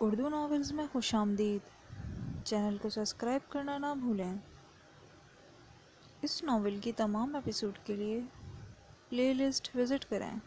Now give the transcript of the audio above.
Urdu novels में खुश आमदीद चैनल को सब्सक्राइब करना ना भूलें। इस नावल की तमाम एपिसोड के लिए प्लेलिस्ट विज़िट करें।